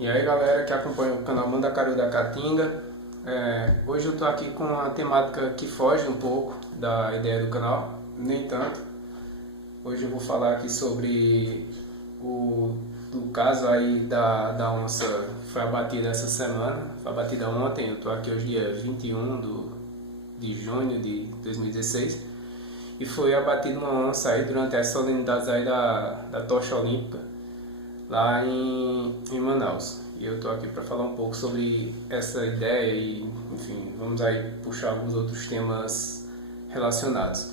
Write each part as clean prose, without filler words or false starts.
E aí galera que acompanha o canal Mandacaru da Caatinga, hoje eu estou aqui com uma temática que foge um pouco da ideia do canal, nem tanto. Hoje eu vou falar aqui sobre o caso aí da onça que foi abatida essa semana, foi abatida ontem. Eu estou aqui hoje dia 21 de junho de 2016 e foi abatida uma onça aí durante as solenidades aí da tocha olímpica lá em Manaus. E eu estou aqui para falar um pouco sobre essa ideia e, enfim, vamos aí puxar alguns outros temas relacionados.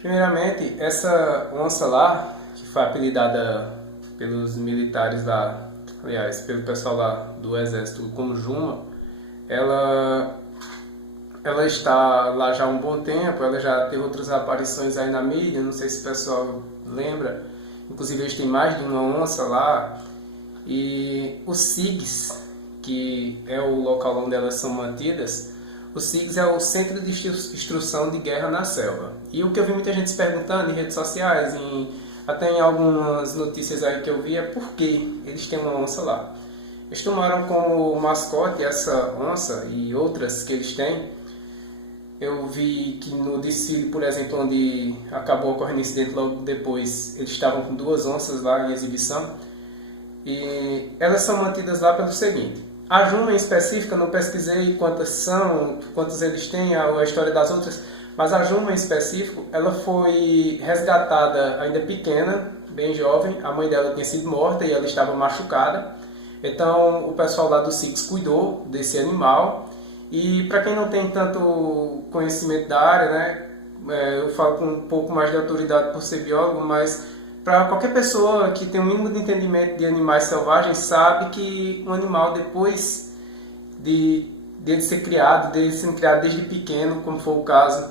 Primeiramente, essa onça lá, que foi apelidada pelos militares lá, aliás, pelo pessoal lá do exército como Juma, ela está lá já há um bom tempo, ela já teve outras aparições aí na mídia, não sei se o pessoal lembra. Inclusive eles têm mais de uma onça lá. E o SIGS, que é o local onde elas são mantidas, o SIGS é o Centro de Instrução de Guerra na Selva. E o que eu vi muita gente se perguntando em redes sociais, até em algumas notícias aí que eu vi, é por que eles têm uma onça lá. Eles tomaram como mascote essa onça e outras que eles têm. Eu vi que no desfile, por exemplo, onde acabou ocorrendo incidente logo depois, eles estavam com duas onças lá em exibição. E elas são mantidas lá pelo seguinte: a Juma em específica, não pesquisei quantas são, quantos eles têm, a história das outras, mas a Juma em específico, ela foi resgatada ainda pequena, bem jovem. A mãe dela tinha sido morta e ela estava machucada. Então o pessoal lá do SIGS cuidou desse animal. E para quem não tem tanto conhecimento da área, né, eu falo com um pouco mais de autoridade por ser biólogo, mas para qualquer pessoa que tem um mínimo de entendimento de animais selvagens, sabe que um animal, depois dele ser criado, dele sendo criado desde pequeno, como foi o caso,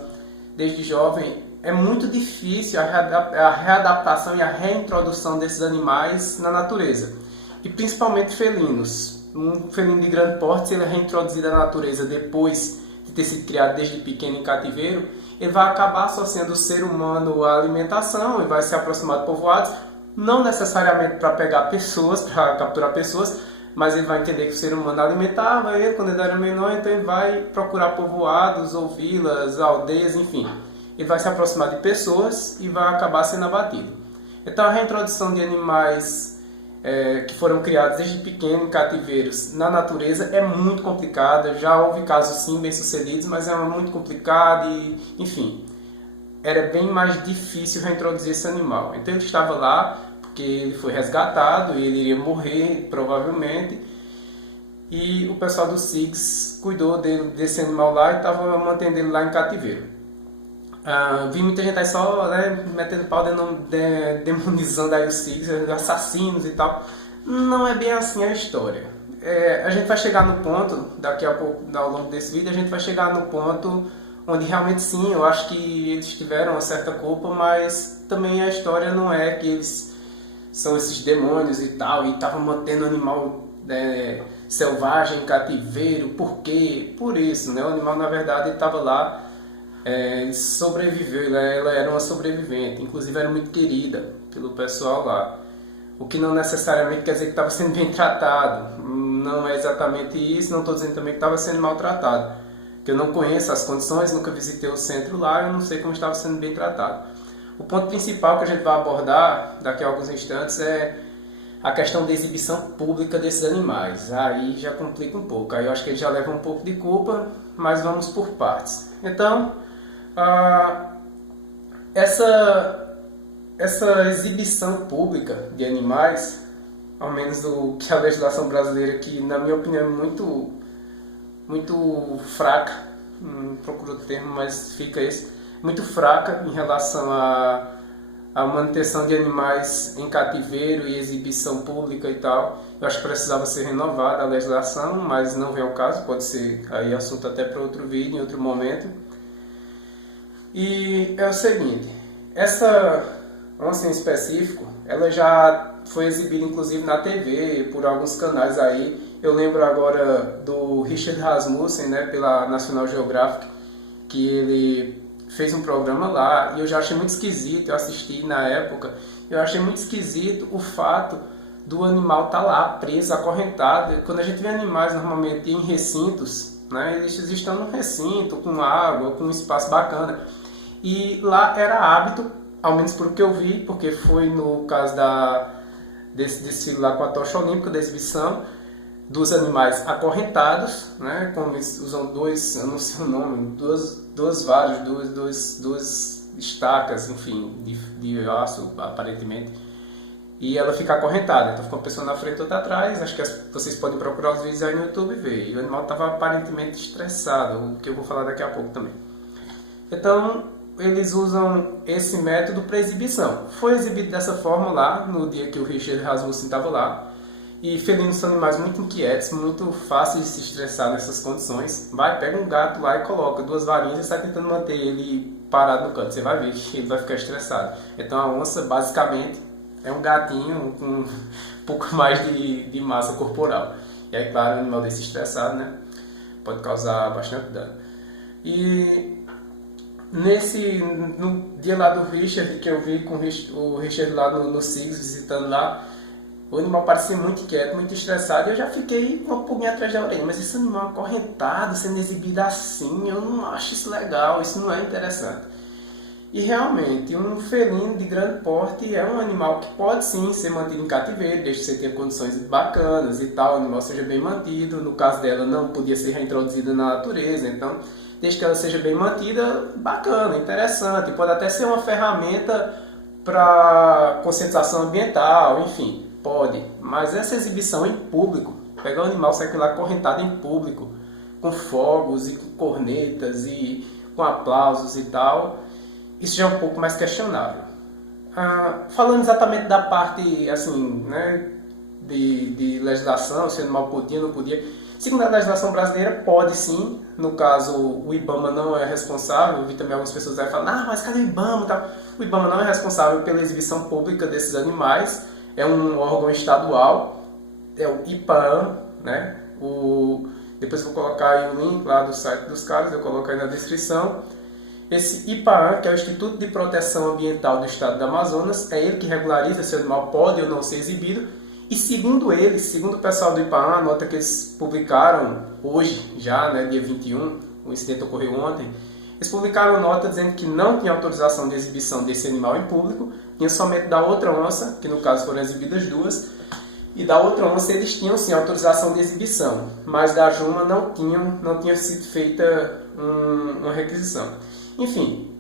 desde jovem, é muito difícil a readaptação e a reintrodução desses animais na natureza. E principalmente felinos. Um felino de grande porte, se ele é reintroduzido à natureza depois de ter sido criado desde pequeno em cativeiro, ele vai acabar associando o ser humano à alimentação e vai se aproximar de povoados, não necessariamente para pegar pessoas, para capturar pessoas, mas ele vai entender que o ser humano alimentava ele quando ele era menor, então ele vai procurar povoados ou vilas, aldeias, enfim. Ele vai se aproximar de pessoas e vai acabar sendo abatido. Então a reintrodução de animais que foram criados desde pequeno em cativeiros na natureza é muito complicada. Já houve casos sim bem sucedidos, mas é muito complicado e, enfim, era bem mais difícil reintroduzir esse animal. Então ele estava lá porque ele foi resgatado e ele iria morrer provavelmente, e o pessoal do SIGS cuidou desse animal lá e estava mantendo ele lá em cativeiro. Vi muita gente aí só, né, metendo pau, demonizando aí os SIGS, assassinos e tal. Não é bem assim a história. A gente vai chegar no ponto, daqui a pouco, ao longo desse vídeo, a gente vai chegar no ponto onde realmente sim, eu acho que eles tiveram uma certa culpa, mas também a história não é que eles são esses demônios e tal, e estavam mantendo o animal selvagem em cativeiro. Por quê? Por isso, né? O animal, na verdade, estava lá. Ele sobreviveu, ela era uma sobrevivente, inclusive era muito querida pelo pessoal lá, o que não necessariamente quer dizer que estava sendo bem tratado. Não é exatamente isso, não estou dizendo também que estava sendo maltratado, porque eu não conheço as condições, nunca visitei o centro lá, eu não sei como estava sendo bem tratado. O ponto principal que a gente vai abordar daqui a alguns instantes é a questão da exibição pública desses animais. Aí já complica um pouco, aí eu acho que ele já leva um pouco de culpa, mas vamos por partes. Então, essa exibição pública de animais, ao menos do que a legislação brasileira, que na minha opinião é muito fraca, não procuro o termo, mas fica esse, muito fraca em relação à manutenção de animais em cativeiro e exibição pública e tal. Eu acho que precisava ser renovada a legislação, mas não vem ao caso, pode ser aí assunto até para outro vídeo, em outro momento. E é o seguinte, essa onça em específico, ela já foi exibida inclusive na TV, por alguns canais aí. Eu lembro agora do Richard Rasmussen, né, pela National Geographic, que ele fez um programa lá, e eu já achei muito esquisito, eu assisti na época, eu achei muito esquisito o fato do animal estar lá preso, acorrentado. Quando a gente vê animais normalmente em recintos, né, eles estão num recinto com água, com um espaço bacana. E lá era hábito, ao menos por que eu vi, porque foi no caso desse desfile lá com a tocha olímpica, da exibição, dos animais acorrentados, né, como eles usam dois, eu não sei o nome, duas varas, duas estacas, enfim, de aço, aparentemente, e ela fica acorrentada. Então fica uma pessoa na frente e outra atrás. Acho que vocês podem procurar os vídeos aí no YouTube e ver. E o animal estava aparentemente estressado, o que eu vou falar daqui a pouco também. Então eles usam esse método para exibição. Foi exibido dessa forma lá no dia que o Richard Rasmussen estava lá. E felinos são animais muito inquietos, muito fáceis de se estressar nessas condições. Vai, pega um gato lá e coloca duas varinhas e sai tentando manter ele parado no canto. Você vai ver que ele vai ficar estressado. Então a onça basicamente é um gatinho com um pouco mais de massa corporal. E aí, claro, um animal desse estressado, né, pode causar bastante dano. E no dia lá do Richard, que eu vi com o Richard lá no SIGS, visitando lá, o animal parecia muito inquieto, muito estressado, e eu já fiquei com uma pulguinha atrás da orelha. Mas esse animal acorrentado, sendo exibido assim, eu não acho isso legal, isso não é interessante. E realmente, um felino de grande porte é um animal que pode sim ser mantido em cativeiro, desde que você tenha condições bacanas e tal, o animal seja bem mantido. No caso dela, não podia ser reintroduzida na natureza, então, desde que ela seja bem mantida, bacana, interessante. Pode até ser uma ferramenta para conscientização ambiental, enfim. Pode, mas essa exibição em público, pegar o animal, sair lá acorrentado em público, com fogos e com cornetas e com aplausos e tal, isso já é um pouco mais questionável. Falando exatamente da parte assim, né, de legislação, se o animal podia ou não podia, segundo a legislação brasileira, pode sim. No caso, o IBAMA não é responsável. Eu vi também algumas pessoas aí falando, mas cadê o IBAMA? Tal. O IBAMA não é responsável pela exibição pública desses animais. É um órgão estadual, é o IPAAM, né? Depois eu vou colocar aí o link lá do site dos caras, eu coloco aí na descrição. Esse IPAAM, que é o Instituto de Proteção Ambiental do Estado do Amazonas, é ele que regulariza se o animal pode ou não ser exibido. E segundo eles, segundo o pessoal do IPAAM, a nota que eles publicaram hoje, já, né, dia 21, o incidente ocorreu ontem, eles publicaram nota dizendo que não tinha autorização de exibição desse animal em público, tinha somente da outra onça, que no caso foram exibidas duas, e da outra onça eles tinham sim autorização de exibição, mas da Juma não tinha sido feita uma requisição. Enfim,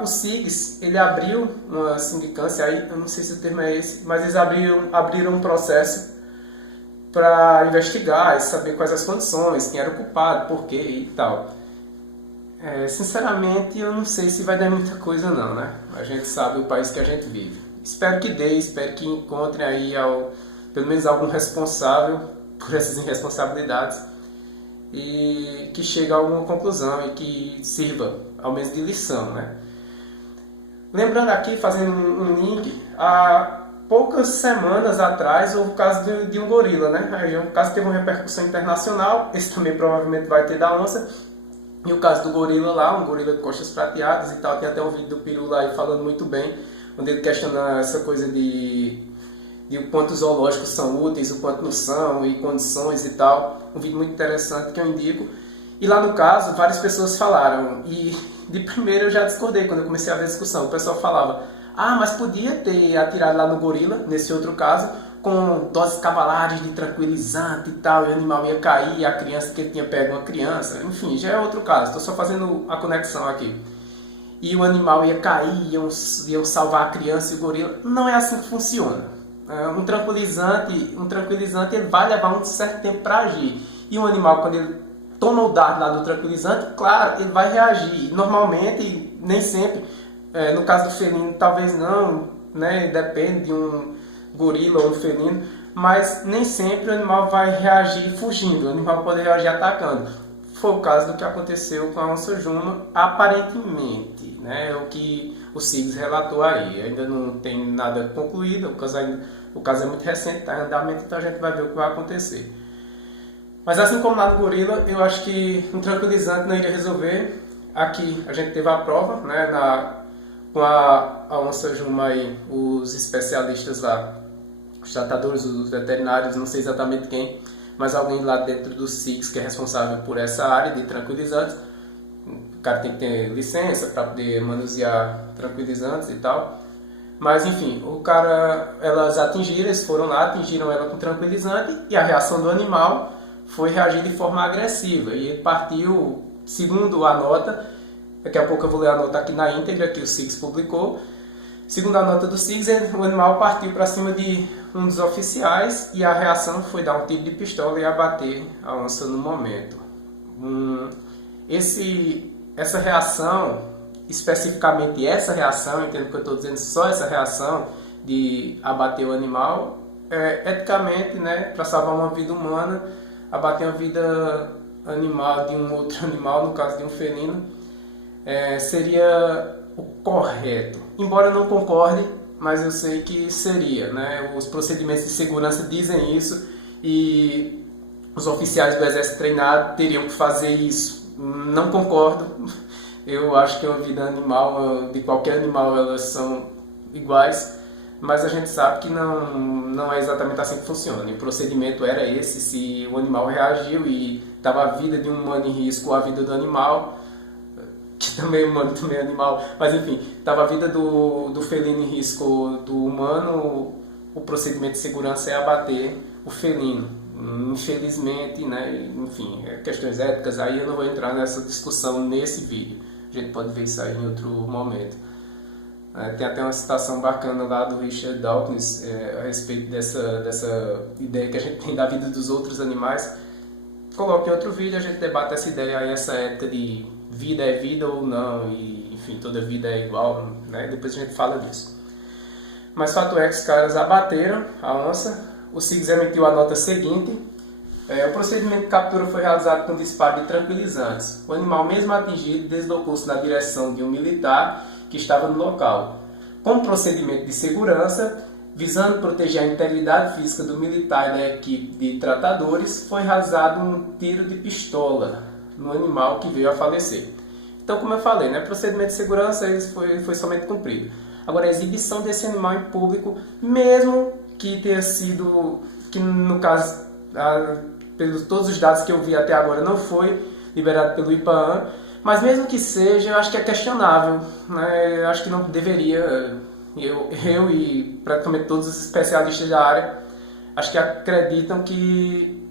o SIGS, ele abriu uma sindicância, aí, eu não sei se o termo é esse, mas eles abriram um processo para investigar e saber quais as condições, quem era o culpado, por quê e tal. Sinceramente, eu não sei se vai dar muita coisa não, né? A gente sabe o país que a gente vive. Espero que dê, espero que encontrem aí pelo menos algum responsável por essas irresponsabilidades e que chegue a alguma conclusão e que sirva ao menos de lição, né? Lembrando aqui, fazendo um link, há poucas semanas atrás houve o caso de um gorila, né? Aí, o caso teve uma repercussão internacional, esse também provavelmente vai ter da onça. E o caso do gorila lá, um gorila de costas prateadas e tal, tem até um vídeo do Peru lá aí falando muito bem, onde ele questiona essa coisa de o quanto os zoológicos são úteis, o quanto não são, e condições e tal. Um vídeo muito interessante que eu indico. E lá no caso, várias pessoas falaram, e de primeiro eu já discordei quando eu comecei a ver a discussão. O pessoal falava, mas podia ter atirado lá no gorila, nesse outro caso, com doses cavalares de tranquilizante e tal, e o animal ia cair, a criança que ele tinha pego uma criança, enfim, já é outro caso, estou só fazendo a conexão aqui. E o animal ia cair, iam salvar a criança e o gorila. Não é assim que funciona. Um tranquilizante ele vai levar um certo tempo para agir. E um animal, quando ele toma o dado lá do tranquilizante, claro, ele vai reagir. Normalmente, nem sempre, no caso do felino, talvez não, né, depende de um gorila ou um felino, mas nem sempre o animal vai reagir fugindo, o animal pode reagir atacando. Foi o caso do que aconteceu com a onça Juma, aparentemente, né, o que o SIGS relatou aí. Ainda não tem nada concluído, o caso é muito recente, está em andamento, então a gente vai ver o que vai acontecer. Mas assim como lá no gorila, eu acho que um tranquilizante não iria resolver. Aqui a gente teve a prova, né, com a onça Juma aí, os especialistas lá os tratadores, os veterinários, não sei exatamente quem, mas alguém lá dentro do SIGS que é responsável por essa área de tranquilizantes. O cara tem que ter licença para poder manusear tranquilizantes e tal. Mas enfim, elas eles foram lá, atingiram ela com tranquilizante e a reação do animal foi reagir de forma agressiva. E ele partiu, segundo a nota, daqui a pouco eu vou ler a nota aqui na íntegra que o SIGS publicou. Segundo a nota do SIGS, o animal partiu para cima de um dos oficiais e a reação foi dar um tiro de pistola e abater a onça no momento. Essa reação, especificamente essa reação, entendo que eu estou dizendo só essa reação de abater o animal, eticamente, né, para salvar uma vida humana, abater uma vida animal de um outro animal, no caso de um felino, seria o correto. Embora eu não concorde, mas eu sei que seria, né? Os procedimentos de segurança dizem isso e os oficiais do exército treinado teriam que fazer isso. Não concordo. Eu acho que uma vida animal, de qualquer animal, elas são iguais, mas a gente sabe que não é exatamente assim que funciona. E o procedimento era esse: se o animal reagiu e estava a vida de um humano em risco, a vida do animal, que também é humano, também é animal, mas enfim, estava a vida do felino em risco do humano, o procedimento de segurança é abater o felino. Infelizmente, né, enfim, questões éticas, aí eu não vou entrar nessa discussão nesse vídeo. A gente pode ver isso aí em outro momento. Tem até uma citação bacana lá do Richard Dawkins a respeito dessa ideia que a gente tem da vida dos outros animais. Coloque em outro vídeo, a gente debate essa ideia aí, essa ética de vida é vida ou não, e enfim, toda vida é igual, né? Depois a gente fala disso. Mas fato é que os caras abateram a onça. O SIGS emitiu a nota seguinte: o procedimento de captura foi realizado com disparo de tranquilizantes. O animal, mesmo atingido, deslocou-se na direção de um militar que estava no local. Como procedimento de segurança, visando proteger a integridade física do militar e da equipe de tratadores, foi realizado um tiro de pistola no animal que veio a falecer. Então, como eu falei, né, procedimento de segurança foi somente cumprido. Agora, a exibição desse animal em público, mesmo que tenha sido, que no caso, pelos todos os dados que eu vi até agora, não foi liberado pelo IPAAN, mas mesmo que seja, eu acho que é questionável, né? Eu acho que não deveria. Eu e praticamente todos os especialistas da área, acho que acreditam que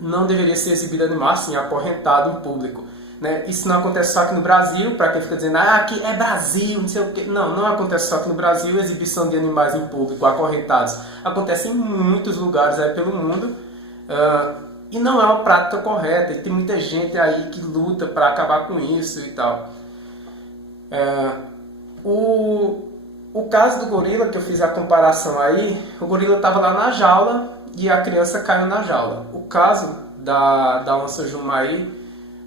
não deveria ser exibido animal assim, acorrentado em público, né? Isso não acontece só aqui no Brasil, para quem fica dizendo, aqui é Brasil, não sei o quê. Não acontece só aqui no Brasil, exibição de animais em público, acorrentados. Acontece em muitos lugares aí pelo mundo, e não é uma prática correta, e tem muita gente aí que luta para acabar com isso e tal. O caso do gorila, que eu fiz a comparação aí, o gorila estava lá na jaula e a criança caiu na jaula. O caso da onça Jumai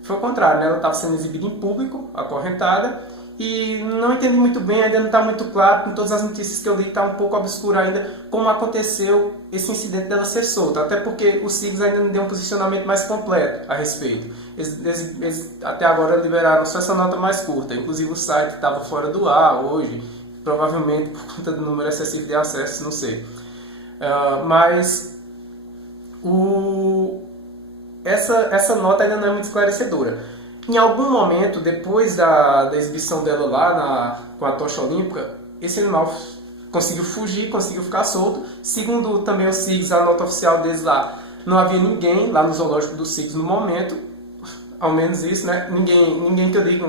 foi o contrário, né? Ela estava sendo exibida em público, acorrentada, e não entendi muito bem, ainda não está muito claro, com todas as notícias que eu li está um pouco obscuro ainda, como aconteceu esse incidente dela ser solta, até porque o SIGS ainda não deu um posicionamento mais completo a respeito. Eles até agora liberaram só essa nota mais curta, inclusive o site estava fora do ar hoje, provavelmente por conta do número excessivo de acessos, não sei. Mas essa nota ainda não é muito esclarecedora. Em algum momento, depois da exibição dela lá com a tocha olímpica, esse animal conseguiu fugir, conseguiu ficar solto. Segundo também o SIGS, a nota oficial deles lá, não havia ninguém lá no zoológico do SIGS no momento, ao menos isso, né? Ninguém que eu digo,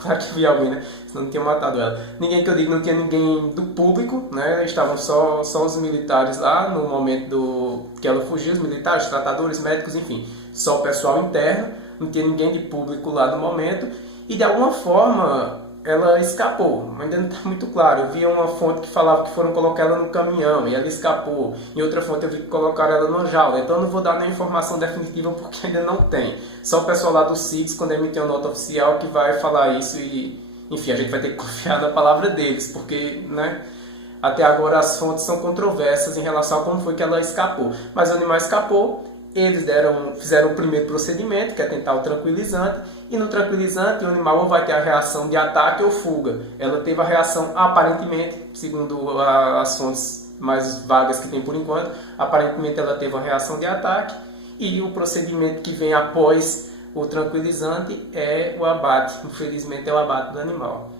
claro que havia alguém, né? Senão não tinha matado ela. Ninguém que eu digo, não tinha ninguém do público, né? Estavam só os militares lá no momento que ela fugiu, os militares, tratadores, médicos, enfim, só o pessoal interno, não tinha ninguém de público lá no momento, e de alguma forma ela escapou, ainda não está muito claro. Eu vi uma fonte que falava que foram colocar ela no caminhão e ela escapou. Em outra fonte eu vi que colocaram ela numa jaula. Então eu não vou dar nenhuma informação definitiva porque ainda não tem. Só o pessoal lá do SIGS, quando emitir uma nota oficial, que vai falar isso e, enfim, a gente vai ter que confiar na palavra deles, porque, né, até agora as fontes são controversas em relação a como foi que ela escapou. Mas o animal escapou. Eles fizeram o primeiro procedimento, que é tentar o tranquilizante, e no tranquilizante o animal ou vai ter a reação de ataque ou fuga. Ela teve a reação, aparentemente, segundo as fontes mais vagas que tem por enquanto. Aparentemente ela teve uma reação de ataque e o procedimento que vem após o tranquilizante é o abate. Infelizmente é o abate do animal.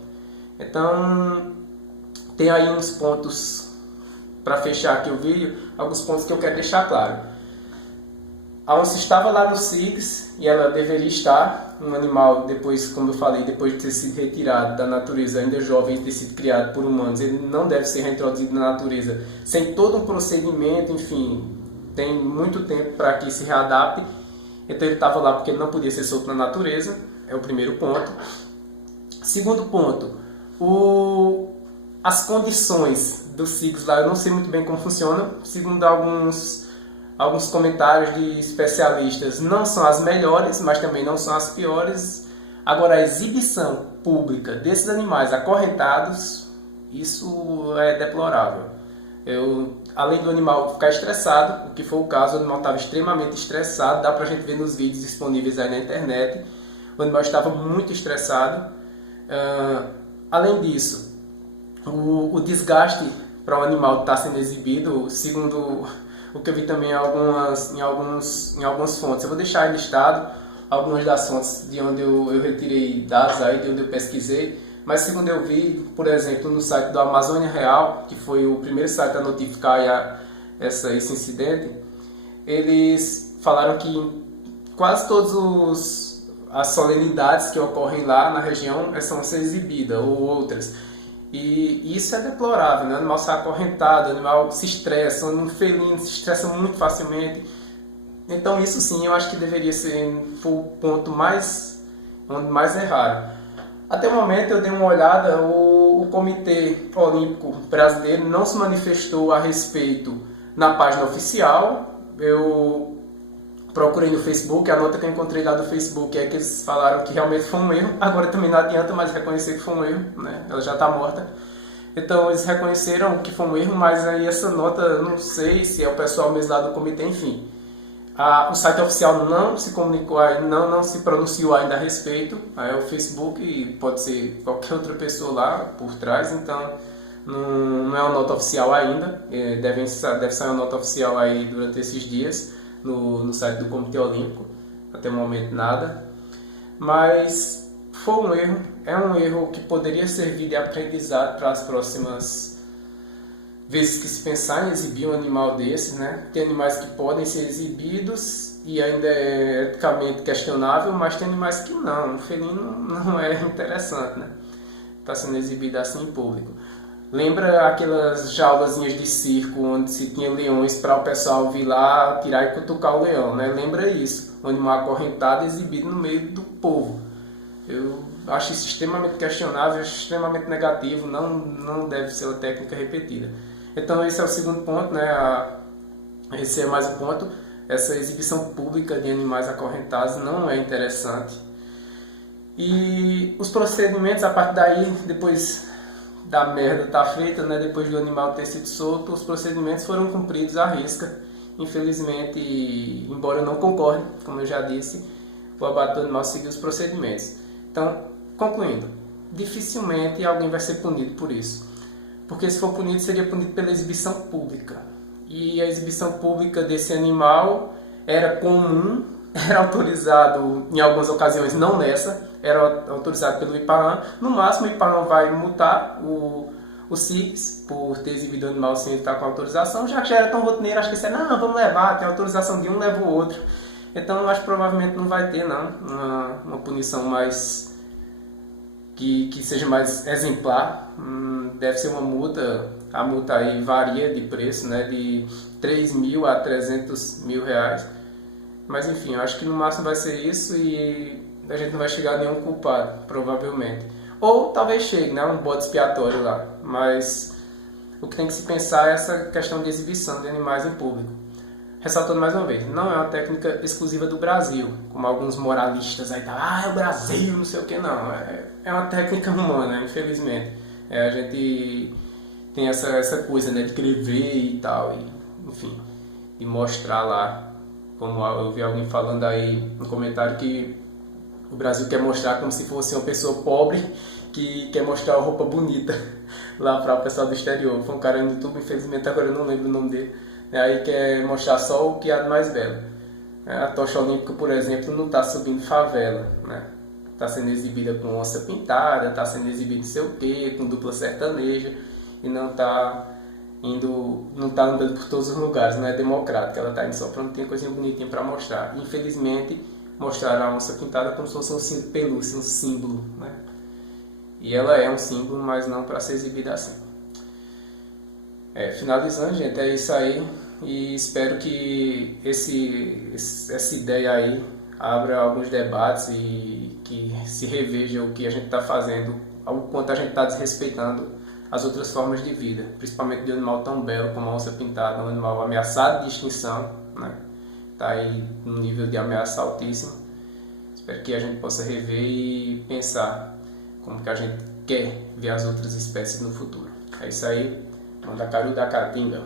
Então tem aí uns pontos para fechar aqui o vídeo, alguns pontos que eu quero deixar claro. A onça estava lá no CIGS e ela deveria estar. Um animal, depois, como eu falei, depois de ter sido retirado da natureza, ainda jovem, ter sido criado por humanos, ele não deve ser reintroduzido na natureza sem todo um procedimento, enfim, tem muito tempo para que se readapte. Então ele estava lá porque ele não podia ser solto na natureza, é o primeiro ponto. Segundo ponto, as condições do CIGS lá, eu não sei muito bem como funcionam, segundo alguns comentários de especialistas, não são as melhores, mas também não são as piores. Agora, a exibição pública desses animais acorrentados, isso é deplorável. Além do animal ficar estressado, o que foi o caso, o animal estava extremamente estressado, dá pra gente ver nos vídeos disponíveis aí na internet, o animal estava muito estressado. Além disso, o desgaste para o animal estar sendo exibido, segundo o que eu vi também em algumas fontes. Eu vou deixar aí listado algumas das fontes de onde eu retirei dados aí, de onde eu pesquisei. Mas segundo eu vi, por exemplo, no site do Amazônia Real, que foi o primeiro site a notificar esse incidente, eles falaram que quase todas as solenidades que ocorrem lá na região são ser exibidas, ou outras. E isso é deplorável, né? O animal sai acorrentado, o animal se estressa, um felino se estressa muito facilmente. Então isso sim, eu acho que deveria ser o ponto onde mais erraram. Até o momento eu dei uma olhada, o Comitê Olímpico Brasileiro não se manifestou a respeito na página oficial. Eu procurei no Facebook, a nota que eu encontrei lá do Facebook é que eles falaram que realmente foi um erro. Agora também não adianta mais reconhecer que foi um erro, né? Ela já está morta. Então eles reconheceram que foi um erro, mas aí essa nota, não sei se é o pessoal mesmo lá do comitê, enfim. O site oficial não se comunicou, não se pronunciou ainda a respeito. Aí o Facebook pode ser qualquer outra pessoa lá por trás, então não é uma nota oficial ainda. Deve sair uma nota oficial aí durante esses dias no site do Comitê Olímpico. Até o momento nada. Mas foi um erro, é um erro que poderia servir de aprendizado para as próximas vezes que se pensar em exibir um animal desses, né? Tem animais que podem ser exibidos e ainda é eticamente questionável, mas tem animais que não. Um felino não é interessante, né? Está sendo exibido assim em público. Lembra aquelas jaulazinhas de circo onde se tinha leões para o pessoal vir lá tirar e cutucar o leão, né? Lembra isso? Um animal acorrentado exibido no meio do povo. Eu acho isso extremamente questionável, extremamente negativo, não deve ser uma técnica repetida. Então esse é o segundo ponto, né? Esse é mais um ponto. Essa exibição pública de animais acorrentados não é interessante. E os procedimentos, a partir daí, depois da merda estar feita, né? Depois do animal ter sido solto, os procedimentos foram cumpridos à risca. Infelizmente, embora eu não concorde, como eu já disse, o abate do animal seguiu os procedimentos. Então, concluindo, dificilmente alguém vai ser punido por isso. Porque se for punido, seria punido pela exibição pública. E a exibição pública desse animal era comum, era autorizado em algumas ocasiões, não nessa, era autorizado pelo IPAAM. No máximo, o IPAAM vai multar o CIGS por ter exibido o animal sem estar com autorização. Já que já era tão rotineiro, acho que isso é, não, vamos levar, tem autorização de um, leva o outro. Então, eu acho que provavelmente não vai ter, não, uma punição mais que seja mais exemplar. Deve ser uma multa, a multa aí varia de preço, né, de 3 mil a 300 mil reais. Mas enfim, eu acho que no máximo vai ser isso e a gente não vai chegar a nenhum culpado, provavelmente. Ou talvez chegue, né, um bode expiatório lá. Mas o que tem que se pensar é essa questão de exibição de animais em público. Ressaltando mais uma vez, não é uma técnica exclusiva do Brasil, como alguns moralistas aí tá, é o Brasil, não sei o que, não. É uma técnica humana, infelizmente. A gente tem essa coisa, né, de querer ver e tal, enfim, e mostrar lá, como eu vi alguém falando aí no comentário que o Brasil quer mostrar como se fosse uma pessoa pobre que quer mostrar uma roupa bonita. lá para o pessoal do exterior. Foi um cara no YouTube, infelizmente agora eu não lembro o nome dele. Aí quer mostrar só o que há de mais belo. A tocha olímpica, por exemplo, não está subindo favela, né? Está sendo exibida com onça pintada, está sendo exibida não sei o quê, com dupla sertaneja, e não está andando por todos os lugares, não é democrática, ela está indo só para onde tem coisinha bonitinha para mostrar. Infelizmente, mostraram a onça pintada como se fosse um cinto de pelúcia, um símbolo, né? E ela é um símbolo, mas não para ser exibida assim. Finalizando, gente, é isso aí. E espero que essa ideia aí abra alguns debates e que se reveja o que a gente está fazendo, o quanto a gente está desrespeitando as outras formas de vida, principalmente de um animal tão belo como a onça pintada, um animal ameaçado de extinção, né? Está aí num nível de ameaça altíssimo. Espero que a gente possa rever e pensar como que a gente quer ver as outras espécies no futuro. É isso aí, Mandacaru da Caatinga.